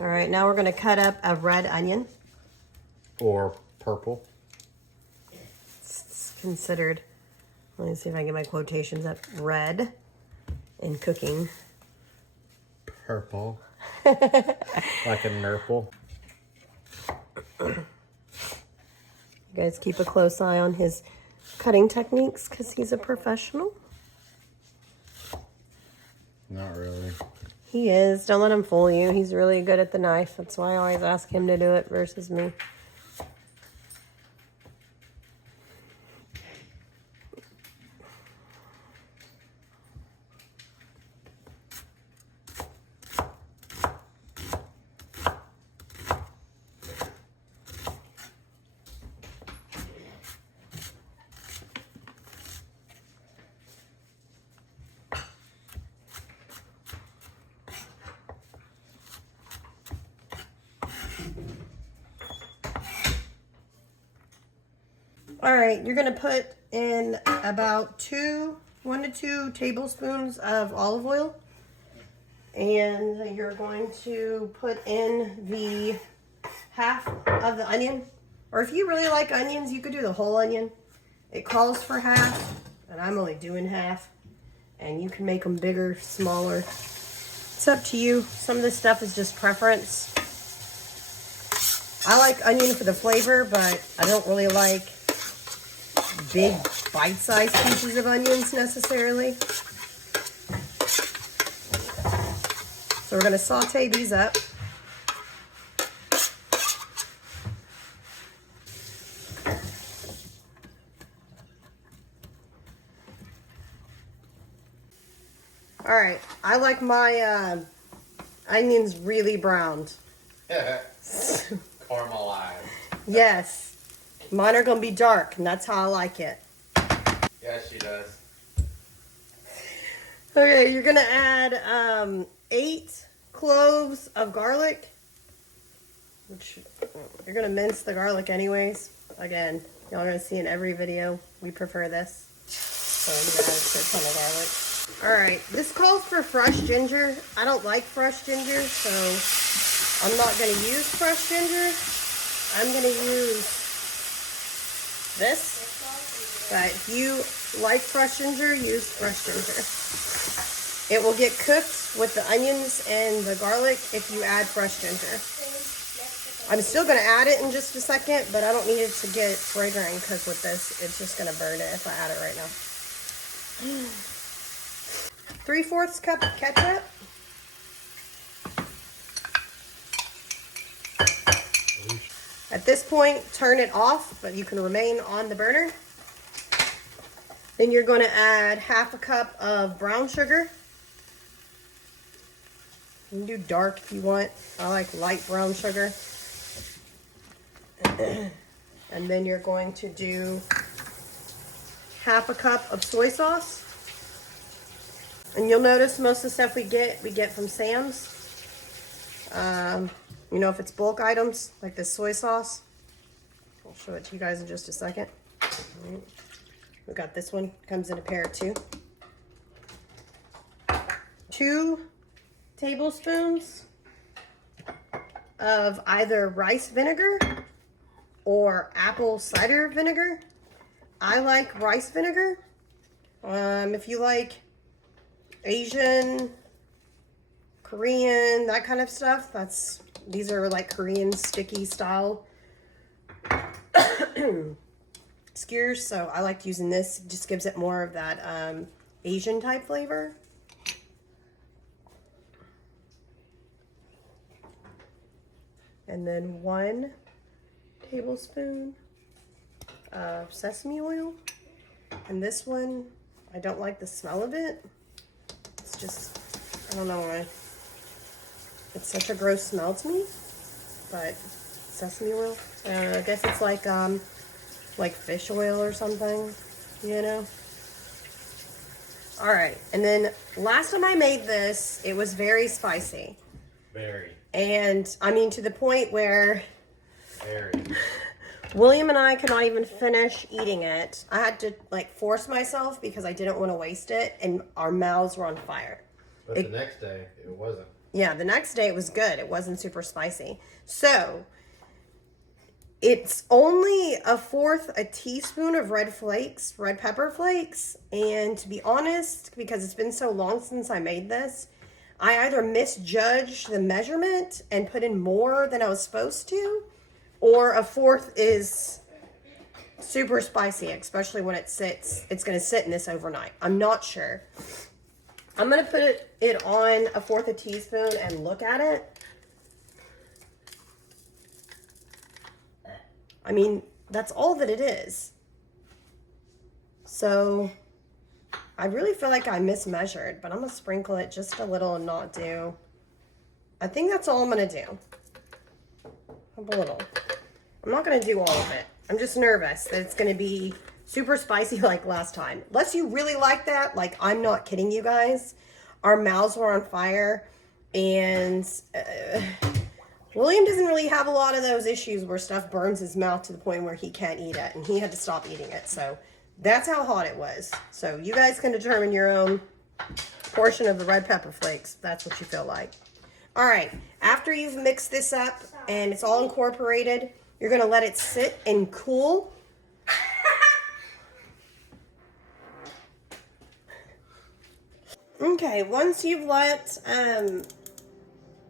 All right, now we're gonna cut up a red onion. Or purple. It's considered, let me see if I can get my quotations up, red in cooking. Purple. Like a nurple. You guys keep a close eye on his cutting techniques because he's a professional. Not really. He is. Don't let him fool you. He's really good at the knife. That's why I always ask him to do it versus me. All right, you're gonna put in about 1 to 2 tablespoons of olive oil, and you're going to put in the half of the onion, or if you really like onions, you could do the whole onion. It calls for half, and I'm only doing half, and you can make them bigger, smaller. It's up to you. Some of this stuff is just preference. I like onion for the flavor, but I don't really like big bite-sized pieces of onions necessarily. So we're going to saute these up. All right, I like my onions really browned. Caramelized. Yes. Mine are gonna be dark, and that's how I like it. Yeah, she does. Okay, you're gonna add 8 cloves of garlic, which you're gonna mince the garlic anyways. Again, y'all are gonna see in every video, we prefer this. So I'm gonna add a ton of garlic. All right, this calls for fresh ginger. I don't like fresh ginger, so I'm not gonna use fresh ginger. I'm gonna use this, but if you like fresh ginger, use fresh ginger. It will get cooked with the onions and the garlic if you add fresh ginger. I'm still going to add it in just a second, but I don't need it to get fragrant because with this, it's just going to burn it if I add it right now. 3/4 cup of ketchup. At this point, turn it off, but you can remain on the burner. Then you're going to add 1/2 cup of brown sugar. You can do dark if you want. I like light brown sugar. And then you're going to do 1/2 cup of soy sauce. And you'll notice most of the stuff we get from Sam's. You know, if it's bulk items, like this soy sauce. I'll show it to you guys in just a second. Right. We got this one, comes in a pair of 2. 2 tablespoons of either rice vinegar or apple cider vinegar. I like rice vinegar. If you like Asian, Korean, that kind of stuff, these are like Korean sticky style skewers, so I like using this. It just gives it more of that Asian type flavor. And then 1 tablespoon of sesame oil. And this one, I don't like the smell of it. It's just, I don't know why. It's such a gross smell to me, but sesame oil. I guess it's like fish oil or something, you know? All right, and then last time I made this, it was very spicy. Very. And I mean, to the point where Very. William and I could not even finish eating it. I had to like force myself because I didn't want to waste it, and our mouths were on fire. But the next day, it wasn't. Yeah, the next day it was good. It wasn't super spicy. So it's only a fourth a teaspoon of red pepper flakes. And to be honest, because it's been so long since I made this, I either misjudged the measurement and put in more than I was supposed to, or a fourth is super spicy, especially when it sits. It's going to sit in this overnight. I'm not sure. I'm going to put it on a fourth a teaspoon and look at it. I mean, that's all that it is. So I really feel like I mismeasured, but I'm going to sprinkle it just a little and not do. I think that's all I'm going to do. A little. I'm not going to do all of it. I'm just nervous that it's going to be super spicy like last time. Unless you really like that, like I'm not kidding you guys. Our mouths were on fire, and William doesn't really have a lot of those issues where stuff burns his mouth to the point where he can't eat it, and he had to stop eating it. So that's how hot it was. So you guys can determine your own portion of the red pepper flakes. That's what you feel like. All right, after you've mixed this up and it's all incorporated, you're gonna let it sit and cool. Okay, once you've let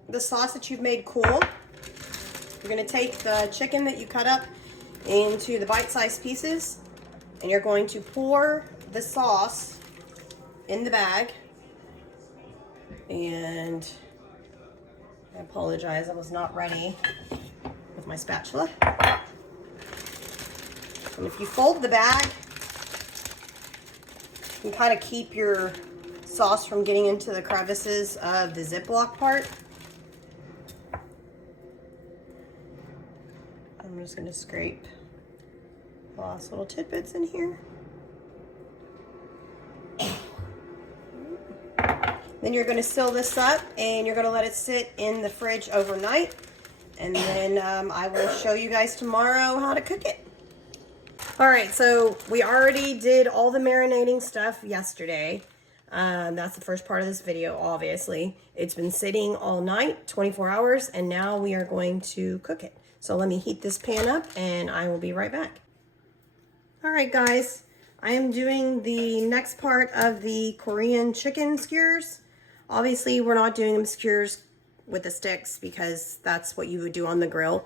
the sauce that you've made cool, you're gonna take the chicken that you cut up into the bite-sized pieces, and you're going to pour the sauce in the bag. And I apologize, I was not ready with my spatula. And if you fold the bag, you can kind of keep your sauce from getting into the crevices of the Ziploc part. I'm just going to scrape last little tidbits in here. Then you're going to seal this up and you're going to let it sit in the fridge overnight. And then I will show you guys tomorrow how to cook it. All right, so we already did all the marinating stuff yesterday. That's the first part of this video, obviously. It's been sitting all night, 24 hours, and now we are going to cook it. So let me heat this pan up and I will be right back. All right, guys, I am doing the next part of the Korean chicken skewers. Obviously, we're not doing them skewers with the sticks because that's what you would do on the grill,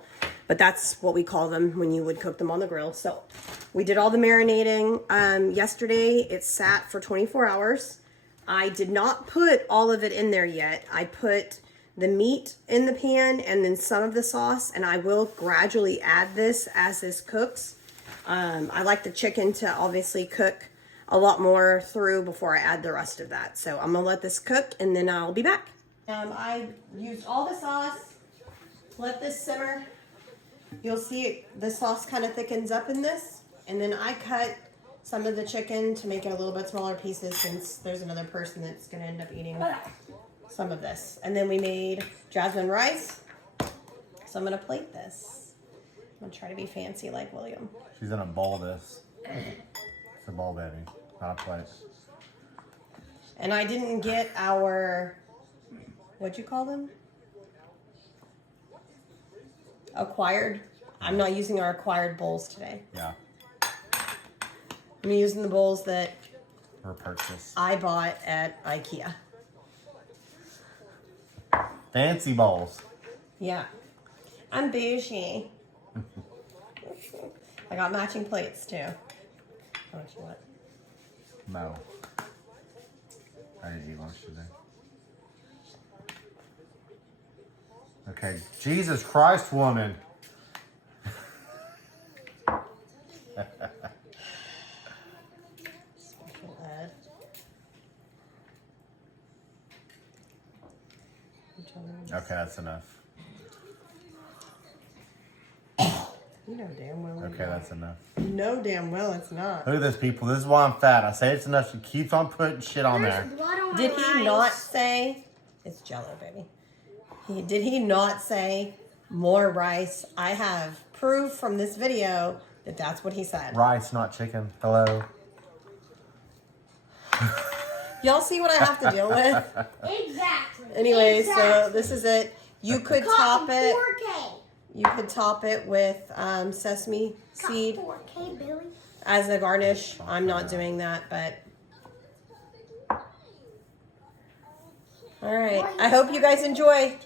but that's what we call them when you would cook them on the grill. So we did all the marinating yesterday. It sat for 24 hours. I did not put all of it in there yet. I put the meat in the pan and then some of the sauce, and I will gradually add this as this cooks. I like the chicken to obviously cook a lot more through before I add the rest of that. So I'm gonna let this cook and then I'll be back. I used all the sauce, let this simmer. You'll see the sauce kind of thickens up in this, and then I cut some of the chicken to make it a little bit smaller pieces since there's another person that's gonna end up eating some of this. And then we made jasmine rice. So I'm gonna plate this. I'm gonna try to be fancy like William. She's gonna bowl this. It's a bowl, baby, not a plate. And I didn't get our, what'd you call them? Acquired. I'm not using our acquired bowls today. Yeah. I'm using the bowls that Her purchase. I bought at IKEA. Fancy bowls. Yeah. I'm bougie. I got matching plates too. How much you want? No. I didn't eat lunch today. Okay, Jesus Christ, woman. Okay, that's enough. You know damn well. Okay, that's enough. You know damn well it's not. Look at this, people. This is why I'm fat. I say it's enough. She keeps on putting shit on there. Did he not say it's Jello, baby? Did he not say more rice? I have proof from this video that that's what he said. Rice, not chicken. Hello. Y'all see what I have to deal with? Exactly. Anyways, so this is it. You could top it. 4K. You could top it with sesame seed 4K, Billy. as a garnish. I'm not doing that, but all right. I hope you guys enjoy.